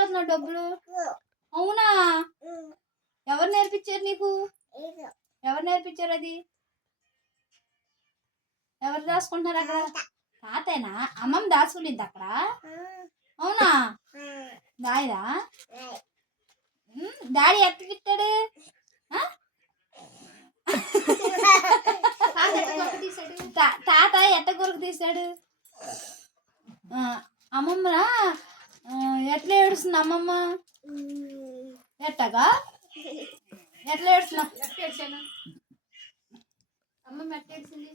తీసుకెళ్తున్నావు డబ్బులు? అవునా? ఎవరు నేర్పించారు నీకు? ఎవరు నేర్పించారు అది? ఎవరు దాచుకుంటున్నారు అక్కడ? తాతేనా? అమ్మమ్మ దాచుకునింది అక్కడ? అవునా? దాయదా? డాడీ ఎత్తకిట్టాడు? తాత ఎట్ట కొరకు తీశాడు? అమ్మమ్మ ఎట్లా ఏడుస్తుంది అమ్మమ్మ? ఎట్టగా ఎట్లా ఏడుస్తున్నా? అమ్మమ్మ ఎట్లా ఏడుస్తుంది?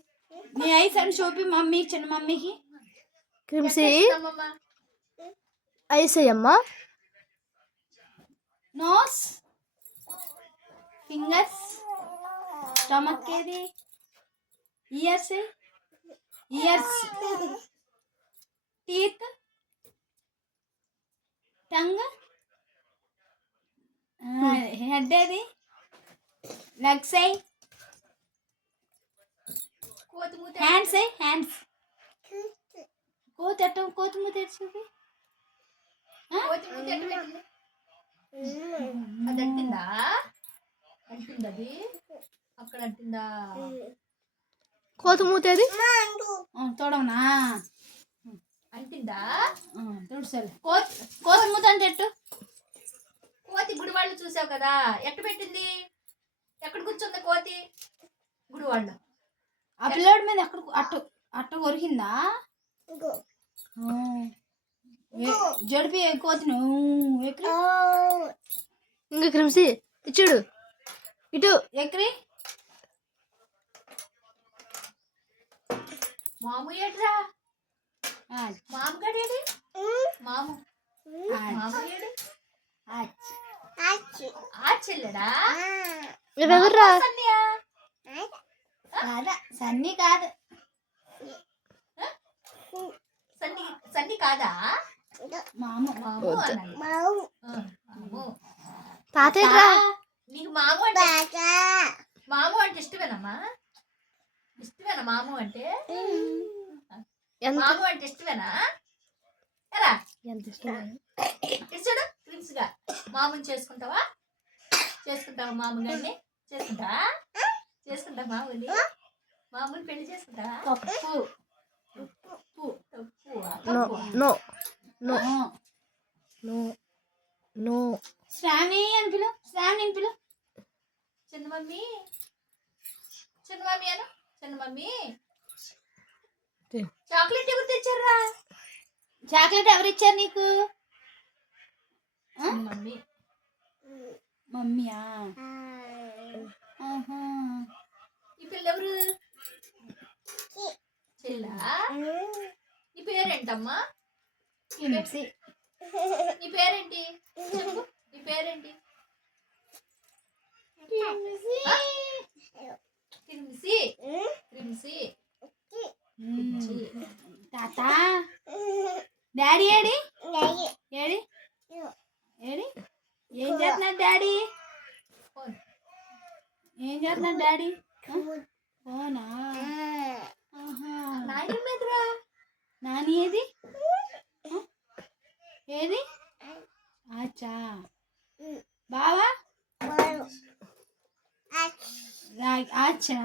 నీ ఐస్ అని చూపి మమ్మీ, చిన్న మమ్మీకి. క్రిమ్సీ ఐస్ అయ్యమ్మా. నోస్, ఫింగర్స్, స్టమక్ ఏది? Ears, ears, teeth, tongue, head ఏది? Legs, hands, hands. కోతి మూత చూపి. అది అంటిందా? అంటింది అది అక్కడ అంటిందా? కోతి మూతేది? తోడవునా? అంటిందా? తుడుసాలి. కోతి మూత అంటే ఎట్టు? కోతి గుడివాళ్ళు చూసావు కదా, ఎట్టు పెట్టింది? ఎక్కడ కూర్చుంది కోతి? గుడివాళ్ళు. ఆ పిల్లోడి మీద ఎక్కడ అట్ట కొరికిందా? జడిపి కోతిను ఇంకా క్రిమ్సీ ఇచ్చుడు ఇటు ఎక్కడి మాము ఏడ్రా? మాము గడేది? మాము ఏడి? చెల్లెడా? సన్నియా? సన్ని కాదు. సన్ని కాదా? మాము తాతయ్యరా. నీకు మాము అంటే ఇష్టమేనమ్మా? ఇష్టమేనా మాము అంటే? మాము అంటే ఇష్టమేనా? ఎలా ఎంత ఇష్టం? ఇచ్చాడు ప్రిన్స్ గా. మామూలు చేసుకుంటావా? మామూలు చేసుకుంటావా మామూలు పెళ్లి చేసుకుంటావా? నో శ్రావణి అని పిలు. చిన్న మమ్మీ అను. చిన్న మమ్మీ చాక్లెట్ ఎవరు తెచ్చారా? చాక్లెట్ ఎవరు ఇచ్చారు నీకు? మమ్మీయా? ఈ పిల్ల ఎవరు? చెల్లా? నీ పేరేంటమ్మా? నీ పేరేంటి? చెప్పు, నీ పేరేంటి? తాత డాడీ ఏడి? ఏం చేస్తున్నాడు డాడీ? ఫోనా? నాని ఏది? అచ్చా. బావా? అచ్చా.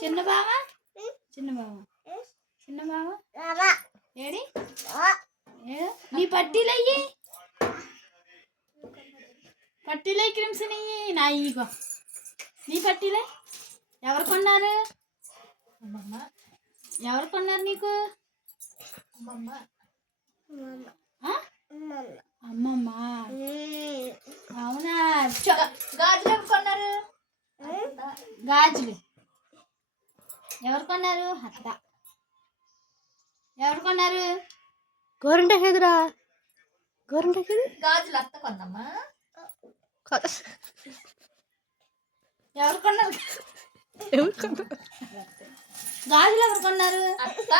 చిన్న బావా ఏడి? నీ పట్టీలయ్యి క్రిమ్సీ నా ఇగో. నీ పట్టీలే ఎవరు కొన్నారు? నీకు? అమ్మమ్మ. అవునా? గాజులు ఎవరు కొన్నారు? గాజులు ఎవరు కొన్నారు? అత్త. ఎవరు కొన్నారు? గోరింటాకు ఎదురా? గాజులు అత్త కొన్నమ్మా. ఎవరు కొన్నారు? గాజులు ఎవరు కొన్నారు? అత్త.